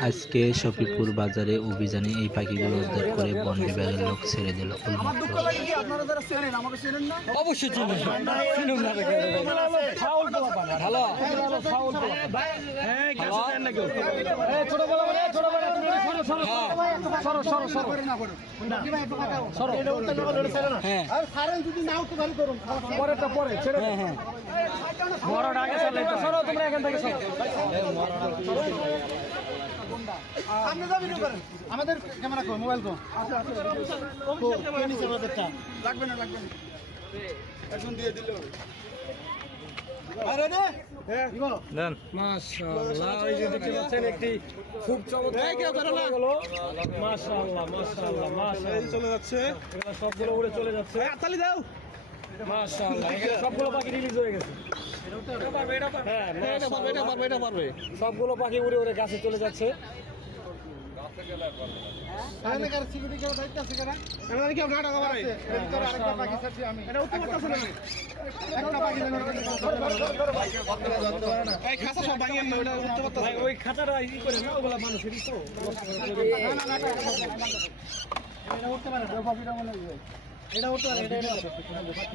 আজকে শফিপুর বাজারে অভিযানে এই পাখিগুলো উদ্ধার করে বন বিভাগের লোক ছেড়ে দিল উন্মুক্ত। অবশ্যই চিনি আমাদের ক্যামেরা কো মোবাইল কো লাগবে না এখন দিয়ে দিল আরে রে মাশাআল্লাহ এই যে দেখতে পাচ্ছেন একটি খুব চমৎকার হলো মাশাআল্লাহ মাশাআল্লাহ মাশাআল্লাহ চলে যাচ্ছে এগুলো সবগুলো উড়ে চলে যাচ্ছে হাততালি দাও মাশাআল্লাহ এখানে সবগুলো পাখি রিলিজ হয়ে গেছে হ্যাঁ এটা পারবে সবগুলো পাখি উড়ে উড়ে গাছে চলে যাচ্ছে এখানে কার সিকিউরিটি কেউ দায়িত্ব আছে কেন এখানে কি আপনারা টাকা বাড়াই ভিতরে আরেকটা পাখি আছে আমি এটা উঠতে পারতেছ না একটা পাখি এই খাসা সব ভাঙিয়ে না ওটা উঠতে পারতেছ ভাই ওই খাঁচাটা ই করে না ওগুলা মানুষেরই তো এটা উঠতে পারে পাখিটা মনে হয় এটা উঠতে পারে এটা